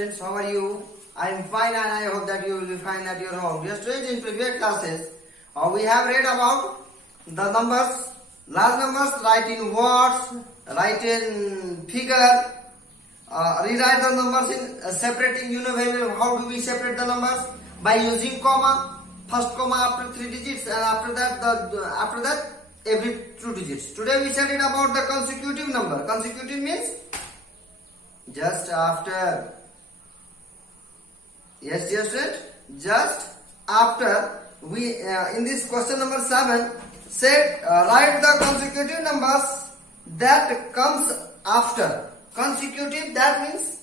students, how are you? I am fine and I hope that you will be fine at your home. Dear students, in previous classes, we have read about the numbers, large numbers, write in words, write in figure, rewrite the numbers in separating, you know very well how do we separate the numbers? By using comma, first comma after 3 digits and after that every 2 digits. Today we studied about the consecutive number. Consecutive means just after. Yes, dear student, just after. We in this question number 7 said write the consecutive numbers that comes after. Consecutive, that means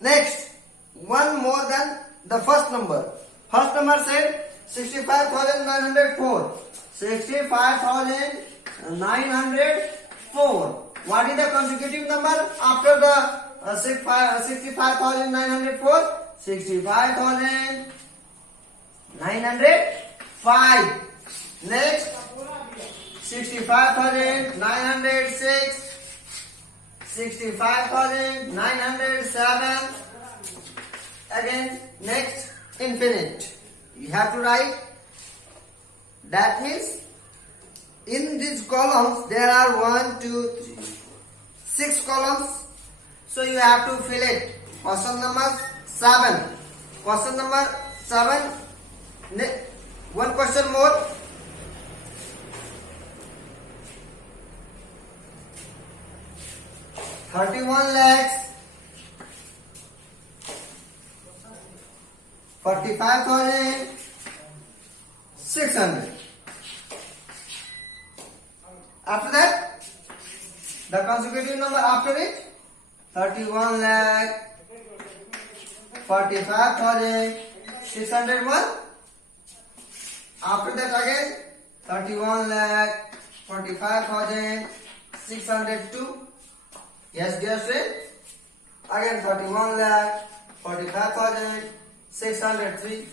next one more than the first number. First number said 65,904. 65,904. What is the consecutive number after the 65,904? 65,905. Next 65,906. 65,907. Again next infinite. You have to write. That means in these columns there are 1, 2, 3, 6 columns. So you have to fill it. Question number 7. Question number 7. One question more. $31 lakhs 45,600. After that, the consecutive number after it, 31 lakh 45,601. After that again, 31 lakh 45,602. Yes, dear student. Again 31 lakh 45,603.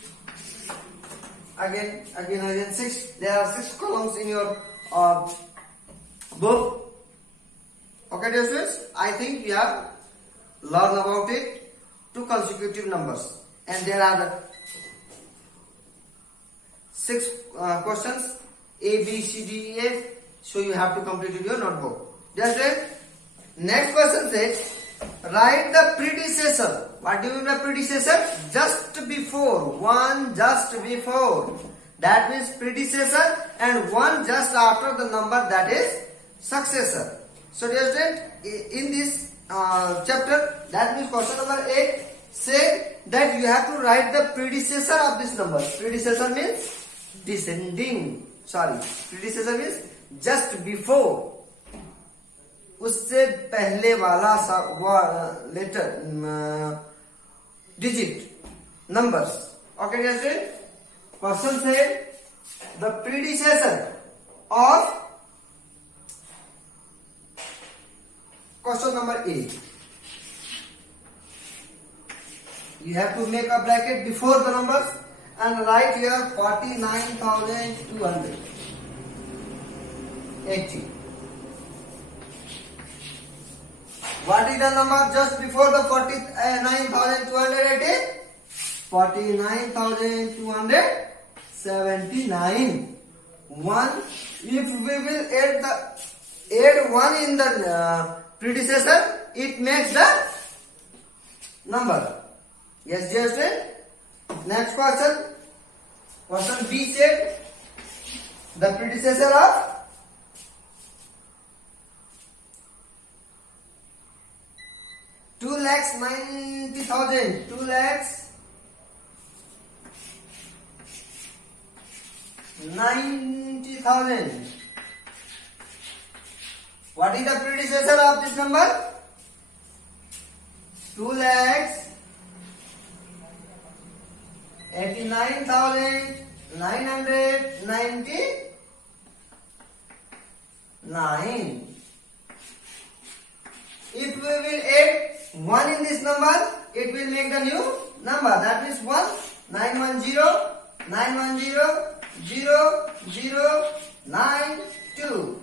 Again 6. There are 6 columns in your book. Okay, dear students. I think we have learned about it. 2 consecutive numbers, and there are 6 questions A, B, C, D, E, F. So you have to complete it in your notebook. Dear student. Next question says, write the predecessor. What do you mean by predecessor? Just before. One just before. That means predecessor, and one just after the number, that is successor. So dear student, in this chapter, that means question number 8, say that you have to write the predecessor of this number. Predecessor means descending. Predecessor means just before. उससे पहले वाला letter digit numbers. Okay, dear student. Question said the predecessor of question number 8. You have to make a bracket before the numbers and write here 49,280. What is the number just before the 49,280? 49,279. 1. If we will add 1 in the predecessor, it makes the number. Yes, dear student. Next question. Question B said the predecessor of 2,90,000. 2,90,000. What is the predecessor of this number? 2,89,999. If we will add 1 in this number, it will make the new number. That means 1, 910, 910, 0, 0, 9, 2.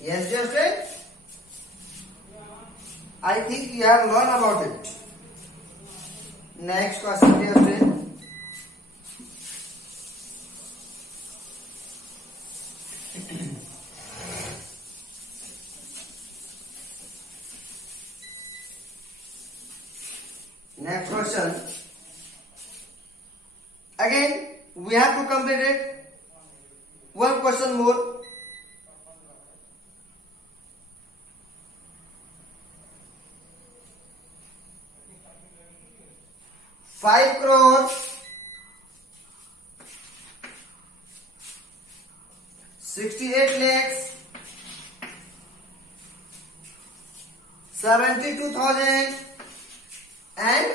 Yes, just it. I think you have learned about it. Next question, dear student. Next question. Again, we have to complete it. One question more. Five crore 68 lakhs 72,000 and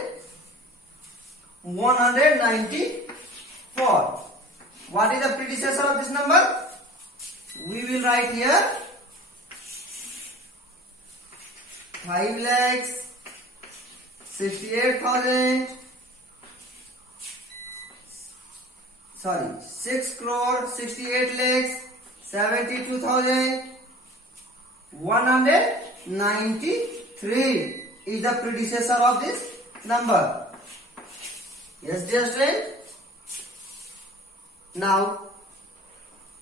194. What is the predecessor of this number? We will write here 5 lakhs 68,000. Sorry, 6 crore 68 lakhs 72,193 is the predecessor of this number. Yes, dear student. Now,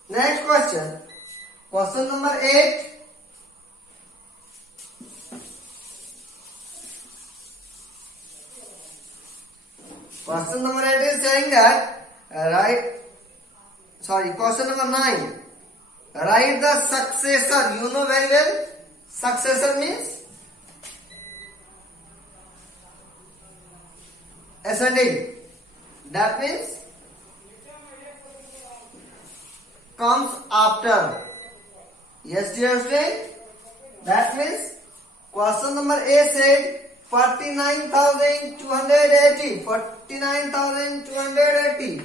next question. Question number 8. Question number 8 is saying that question number 9. Write the successor. You know very well. Successor means ascending. That means comes after. Yes, dear student. That means question number A said 49,280. 49,280.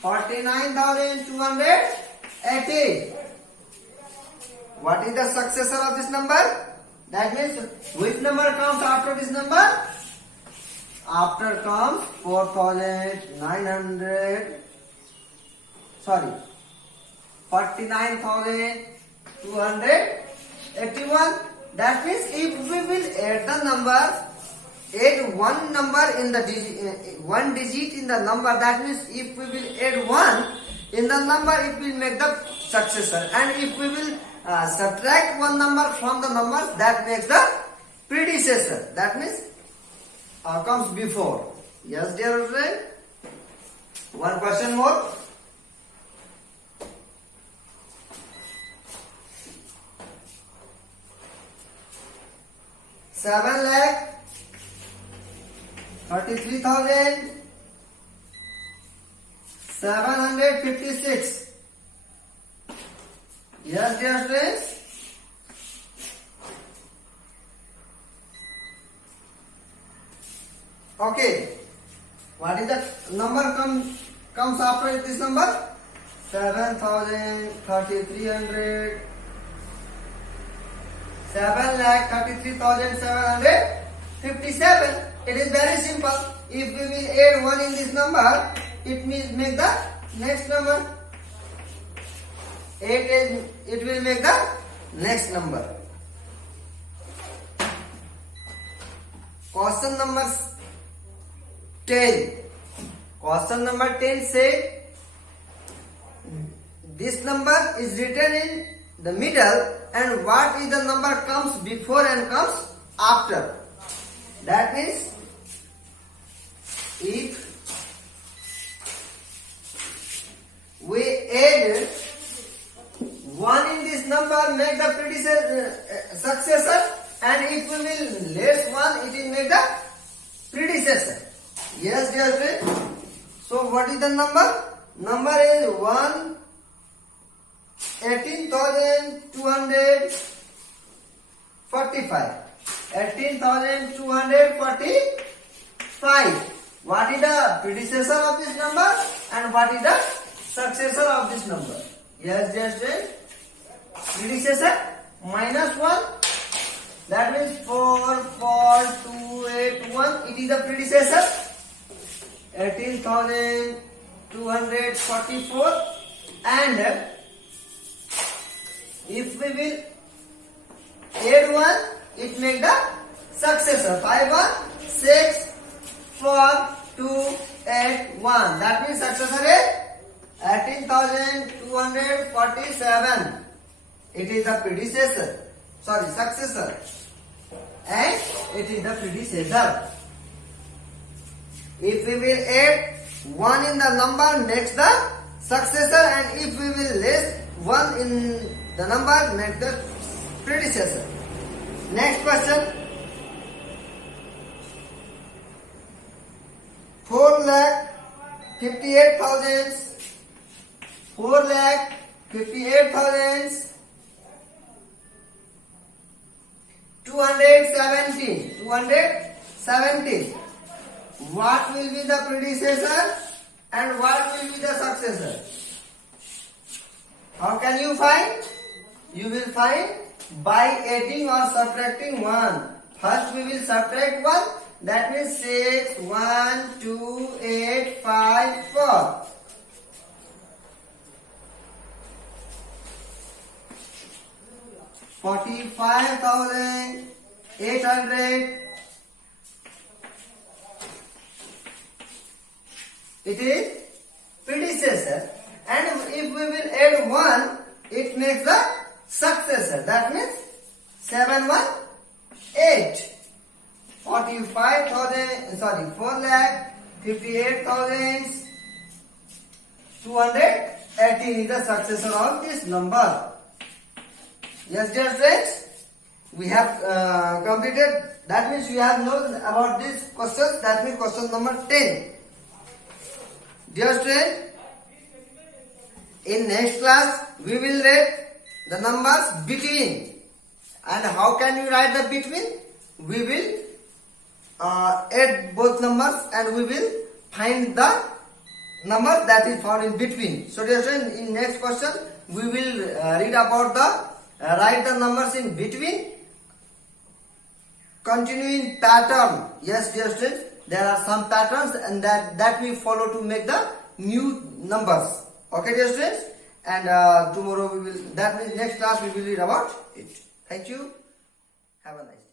49,280. What is the successor of this number? That means which number comes after this number? After comes 49,281. That means if we will add the numbers, add one number in the one digit in the number, that means if we will add 1 in the number, it will make the successor, and if we will subtract one number from the numbers, that makes the predecessor. That means comes before. Yes, dear friend. One question more. Seven lakh 33,756. Yes, dear friends. Okay. What is the number comes after this number? 7,3300. 7,33,757. It is very simple. If we will add 1 in this number, it means make the next number. It will make the next number. Question number 10. Question number 10 say this number is written in the middle, and what is the number comes before and comes after. That means if we add 1 in this number, make the successor, and if we will less 1, it will make the predecessor. Yes, dear friend. So what is the number? Number is 18,245. 18,245. What is the predecessor of this number and what is the successor of this number? Yes, just predecessor minus 1. That means 44281. It is the predecessor. 18,244. And if we will add 1, it make the successor. 5 1 6 18,281. That means successor is 18,247. It is the predecessor. Sorry, successor. And it is the predecessor. If we will add 1 in the number, next the successor, and if we will less 1 in the number, next the predecessor. Next question. 4,58,000. 4,58,000. 217. What will be the predecessor and what will be the successor? How can you find? You will find by adding or subtracting 1. First we will subtract 1. That means 6, 1, 2, 8, 5, 4. $45,800. It is predecessor, and if we will add 1, it makes the successor. That means 718. 4,58,218 is the successor of this number. Yes, dear friends, we have completed. That means you have known about these questions. That means question number 10. Dear students, in next class we will read the numbers between. And how can you write the between? We will add both numbers and we will find the number that is found in between. So dear students, in next question we will read about the write the numbers in between. Continuing pattern. Yes, dear students, there are some patterns and that we follow to make the new numbers. Okay, dear students, and tomorrow we will, that means next class we will read about it. Thank you. Have a nice day.